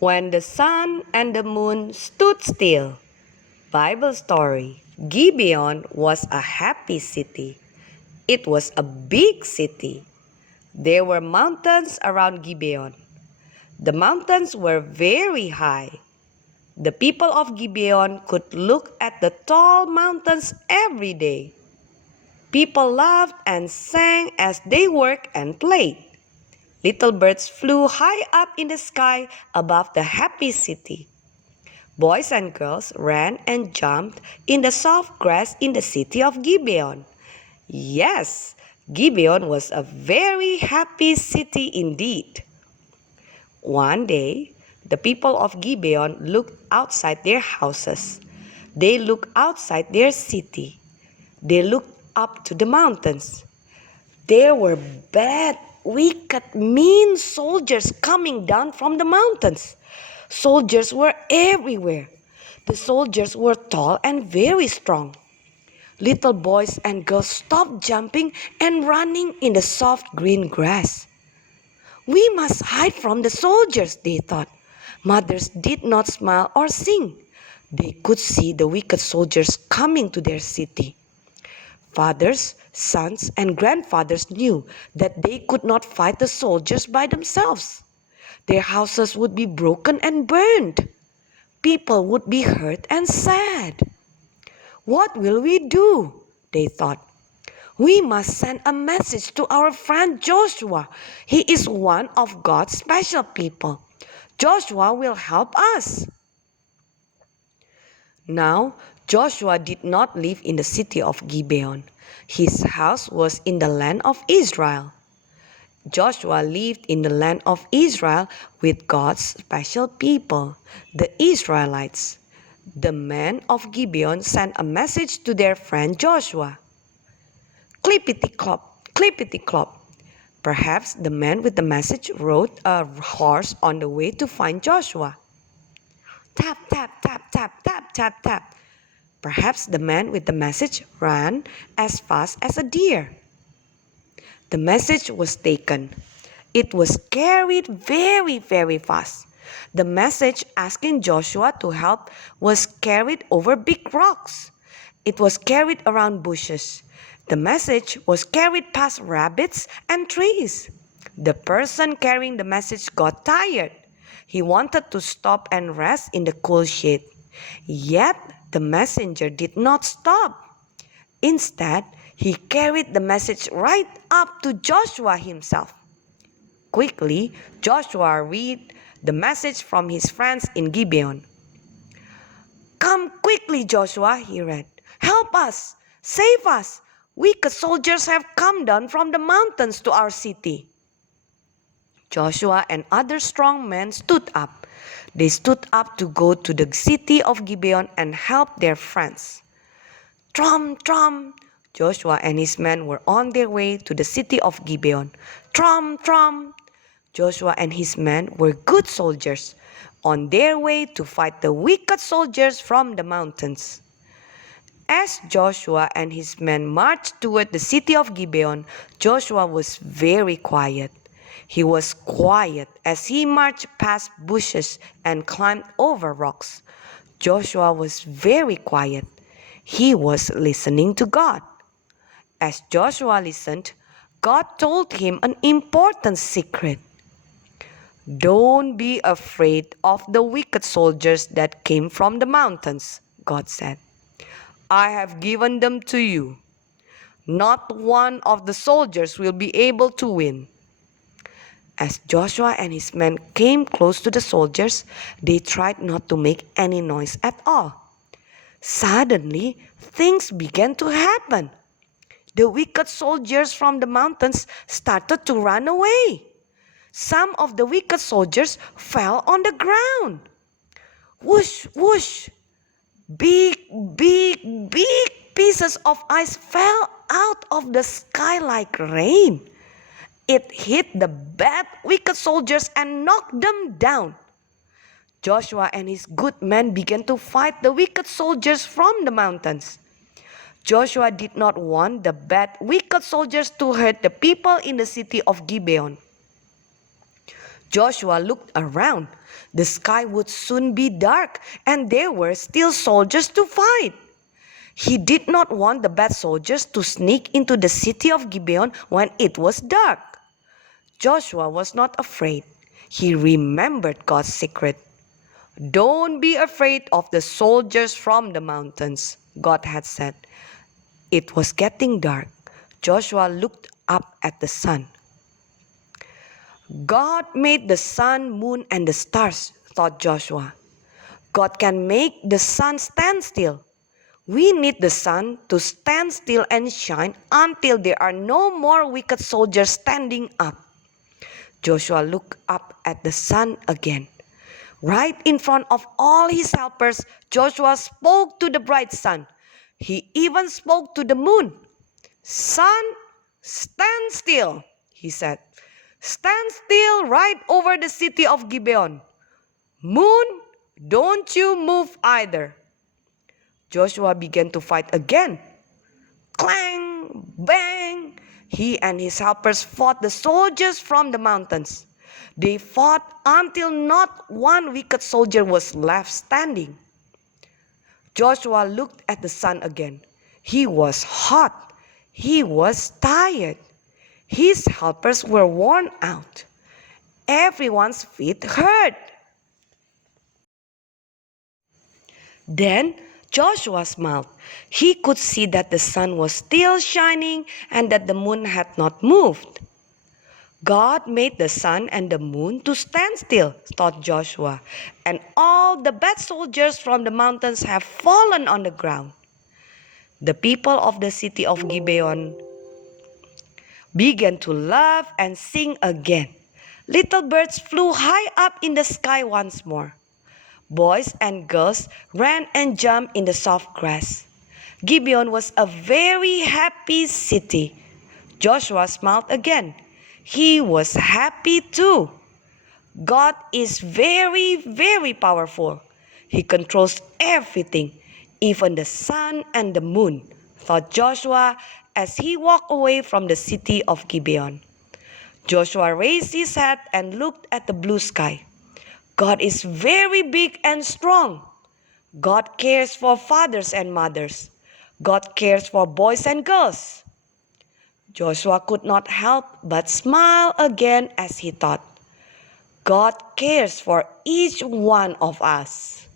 When the sun and the moon stood still. Bible story. Gibeon was a happy city. It was a big city. There were mountains around Gibeon. The mountains were very high. The people of Gibeon could look at the tall mountains every day. People laughed and sang as they worked and played. Little birds flew high up in the sky above the happy city. Boys and girls ran and jumped in the soft grass in the city of Gibeon. Yes, Gibeon was a very happy city indeed. One day, the people of Gibeon looked outside their houses. They looked outside their city. They looked up to the mountains. There were bad, wicked, mean soldiers coming down from the mountains. Soldiers were everywhere. The soldiers were tall and very strong. Little boys and girls stopped jumping and running in the soft green grass. We must hide from the soldiers, they thought. Mothers did not smile or sing. They could see the wicked soldiers coming to their city. Fathers, sons, and grandfathers knew that they could not fight the soldiers by themselves. Their houses would be broken and burned. People would be hurt and sad. What will we do? They thought. We must send a message to our friend Joshua. He is one of God's special people. Joshua will help us. Now, Joshua did not live in the city of Gibeon. His house was in the land of Israel. Joshua lived in the land of Israel with God's special people, the Israelites. The men of Gibeon sent a message to their friend Joshua. Clippity-clop, clippity-clop. Perhaps the man with the message rode a horse on the way to find Joshua. Tap, tap, tap, tap, tap, tap, tap. Perhaps the man with the message ran as fast as a deer. The message was taken. It was carried very, very fast. The message asking Joshua to help was carried over big rocks. It was carried around bushes. The message was carried past rabbits and trees. The person carrying the message got tired. He wanted to stop and rest in the cool shade. Yet the messenger did not stop. Instead, he carried the message right up to Joshua himself. Quickly, Joshua read the message from his friends in Gibeon. Come quickly, Joshua, he read. Help us! Save us! Wicked soldiers have come down from the mountains to our city. Joshua and other strong men stood up. They stood up to go to the city of Gibeon and help their friends. Trum, trum! Joshua and his men were on their way to the city of Gibeon. Trum, trum! Joshua and his men were good soldiers, on their way to fight the wicked soldiers from the mountains. As Joshua and his men marched toward the city of Gibeon, Joshua was very quiet. He was quiet as he marched past bushes and climbed over rocks. Joshua was very quiet. He was listening to God. As Joshua listened, God told him an important secret. Don't be afraid of the wicked soldiers that came from the mountains, God said. I have given them to you. Not one of the soldiers will be able to win. As Joshua and his men came close to the soldiers, they tried not to make any noise at all. Suddenly, things began to happen. The wicked soldiers from the mountains started to run away. Some of the wicked soldiers fell on the ground. Whoosh, whoosh! Big, big, big pieces of ice fell out of the sky like rain. It hit the bad, wicked soldiers and knocked them down. Joshua and his good men began to fight the wicked soldiers from the mountains. Joshua did not want the bad, wicked soldiers to hurt the people in the city of Gibeon. Joshua looked around. The sky would soon be dark, and there were still soldiers to fight. He did not want the bad soldiers to sneak into the city of Gibeon when it was dark. Joshua was not afraid. He remembered God's secret. "Don't be afraid of the soldiers from the mountains," God had said. It was getting dark. Joshua looked up at the sun. God made the sun, moon, and the stars, thought Joshua. God can make the sun stand still. We need the sun to stand still and shine until there are no more wicked soldiers standing up. Joshua looked up at the sun again. Right in front of all his helpers, Joshua spoke to the bright sun. He even spoke to the moon. "Sun, stand still," he said. "Stand still right over the city of Gibeon. Moon, don't you move either." Joshua began to fight again. Clang, bang! He and his helpers fought the soldiers from the mountains. They fought until not one wicked soldier was left standing. Joshua looked at the sun again. He was hot. He was tired. His helpers were worn out. Everyone's feet hurt. Then Joshua smiled. He could see that the sun was still shining and that the moon had not moved. God made the sun and the moon to stand still, thought Joshua, and all the bad soldiers from the mountains have fallen on the ground. The people of the city of Gibeon began to laugh and sing again. Little birds flew high up in the sky once more. Boys and girls ran and jumped in the soft grass. Gibeon was a very happy city. Joshua smiled again. He was happy too. God is very, very powerful. He controls everything, even the sun and the moon, thought Joshua as he walked away from the city of Gibeon. Joshua raised his head and looked at the blue sky. God is very big and strong. God cares for fathers and mothers. God cares for boys and girls. Joshua could not help but smile again as he thought, God cares for each one of us.